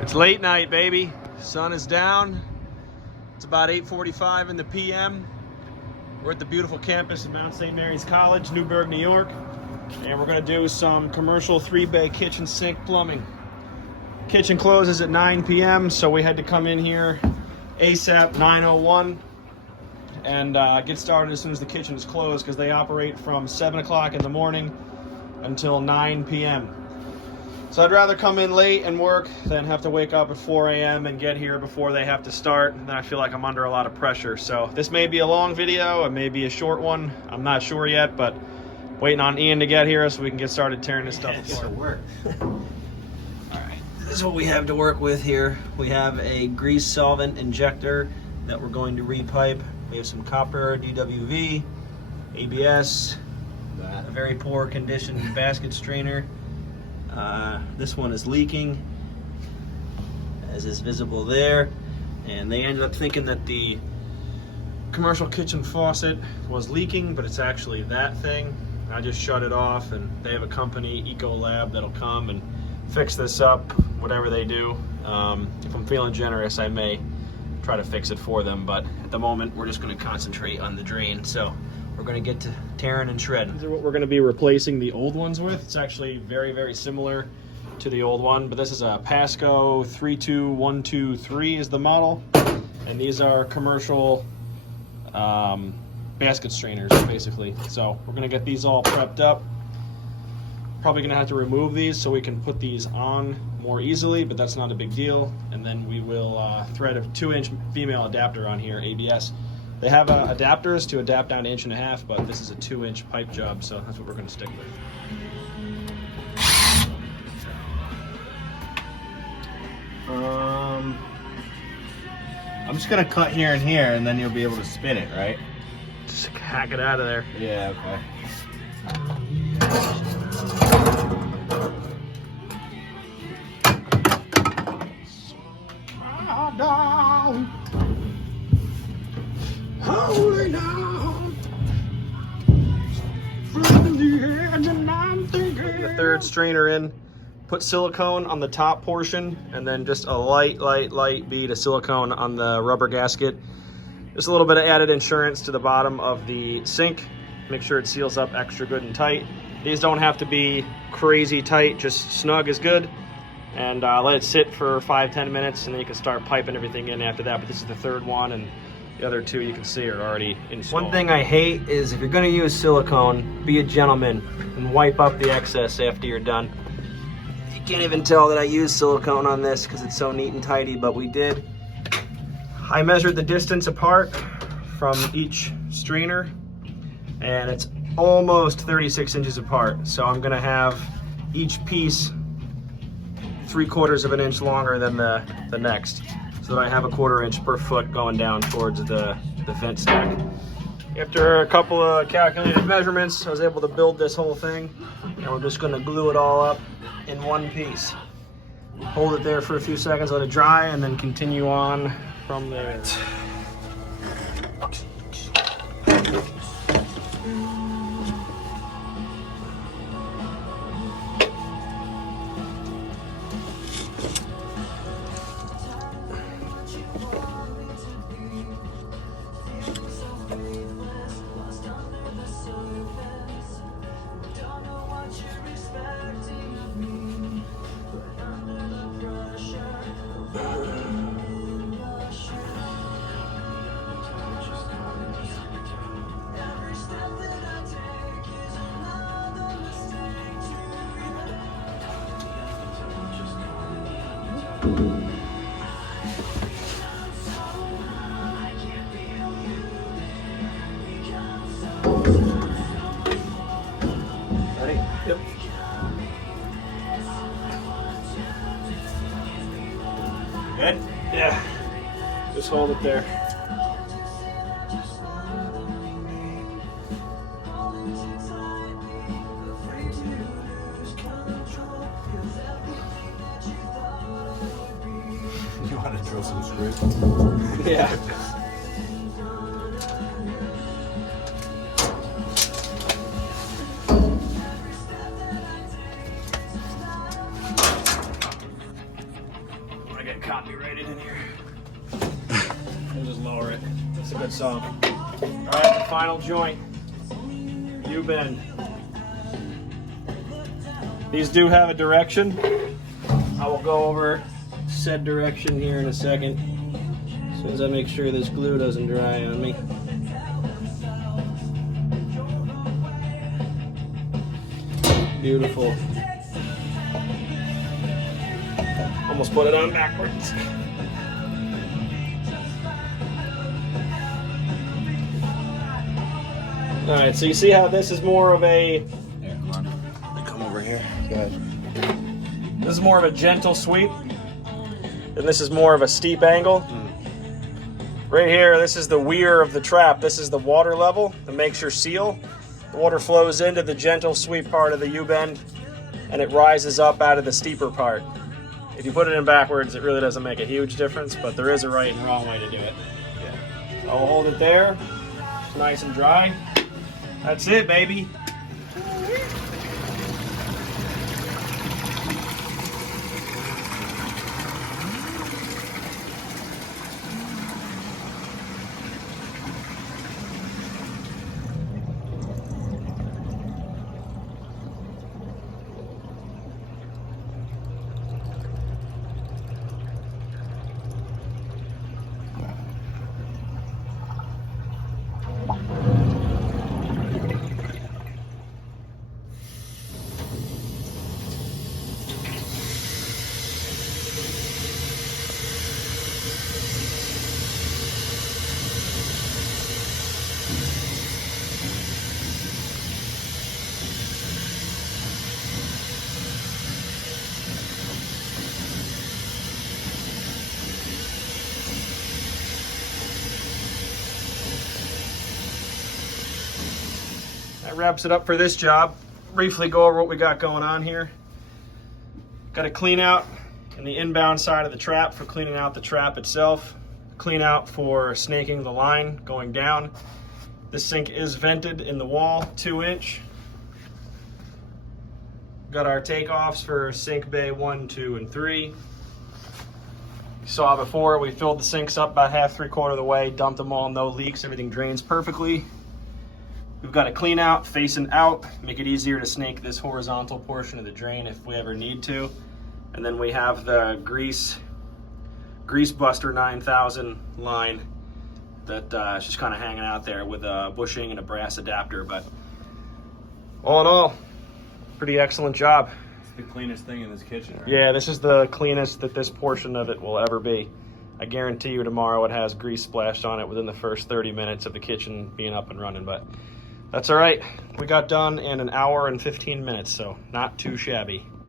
It's late night, baby. Sun is down. It's about 8:45 in the PM. We're at the beautiful campus of Mount St. Mary's College, Newburgh, New York. And we're gonna do some commercial 3-bay kitchen sink plumbing. Kitchen closes at 9 PM, so we had to come in here ASAP 9:01 and get started as soon as the kitchen is closed, because they operate from 7 o'clock in the morning until 9 PM. So I'd rather come in late and work than have to wake up at 4 AM and get here before they have to start. Then I feel like I'm under a lot of pressure. So this may be a long video, it may be a short one. I'm not sure yet, but waiting on Ian to get here so we can get started tearing this stuff apart. Alright, this is what we have to work with here. We have a grease solvent injector that we're going to repipe. We have some copper, DWV, ABS, a very poor condition basket strainer. This one is leaking, as is visible there, and they ended up thinking that the commercial kitchen faucet was leaking, but it's actually that thing. I just shut it off, and they have a company, Ecolab, that'll come and fix this up, whatever they do. If I'm feeling generous, I may try to fix it for them, but at the moment we're just going to concentrate on the drain. So we're going to get to tearing and shredding. These are what we're going to be replacing the old ones with. It's actually very, very similar to the old one, but this is a Pasco 32123 is the model, and these are commercial basket strainers, basically. So we're going to get these all prepped up. Probably going to have to remove these so we can put these on more easily, but that's not a big deal. And then we will thread a 2-inch female adapter on here, ABS. They have adapters to adapt down to 1.5 inches, but this is a 2-inch pipe job, so that's what we're going to stick with. I'm just going to cut here and here, and then you'll be able to spin it, right? Just hack it out of there. Yeah, okay. Holy now, the third strainer in, put silicone on the top portion, and then just a light bead of silicone on the rubber gasket. Just a little bit of added insurance to the bottom of the sink. Make sure it seals up extra good and tight. These don't have to be crazy tight, just snug is good. And let it sit for 5-10 minutes, and then you can start piping everything in after that. But this is the third one, and the other two you can see are already installed. One thing I hate is if you're going to use silicone, be a gentleman and wipe up the excess after you're done. You can't even tell that I used silicone on this because it's so neat and tidy, but we did. I measured the distance apart from each strainer, and it's almost 36 inches apart. So I'm going to have each piece 3/4 of an inch longer than the next, so that I have a 1/4 inch per foot going down towards the vent stack. After a couple of calculated measurements, I was able to build this whole thing, and we're just going to glue it all up in one piece. Hold it there for a few seconds, let it dry, and then continue on from there. Ready? Yep. Good? Yeah. Just hold it there. You want to drill some screws? Yeah. copyrighted in here. We'll just lower it. It's a good song. All right, the final joint. U-bend. These do have a direction. I will go over said direction here in a second. As soon as I make sure this glue doesn't dry on me. Beautiful. Almost put it on backwards. All right, so you see how this is more of a... Here, come over here. Go ahead. This is more of a gentle sweep, and this is more of a steep angle. Right here, this is the weir of the trap. This is the water level that makes your seal. The water flows into the gentle sweep part of the U-bend, and it rises up out of the steeper part. If you put it in backwards, it really doesn't make a huge difference, but there is a right and wrong way to do it. Yeah. So I'll hold it there. It's nice and dry. That's it, baby. That wraps it up for this job. Briefly go over what we got going on here. Got a clean out in the inbound side of the trap for cleaning out the trap itself. Clean out for snaking the line going down. This sink is vented in the wall, 2-inch. Got our takeoffs for sink bay 1, 2, and 3. You saw before, we filled the sinks up about half, 3/4 of the way, dumped them all, no leaks, everything drains perfectly. We've got a clean out facing out, make it easier to snake this horizontal portion of the drain if we ever need to. And then we have the grease buster 9000 line that is just kind of hanging out there with a bushing and a brass adapter. But all in all, pretty excellent job. It's the cleanest thing in this kitchen, right? Yeah, this is the cleanest that this portion of it will ever be. I guarantee you tomorrow it has grease splashed on it within the first 30 minutes of the kitchen being up and running, but that's all right. We got done in 1 hour and 15 minutes, so not too shabby.